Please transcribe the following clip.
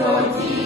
โดยที่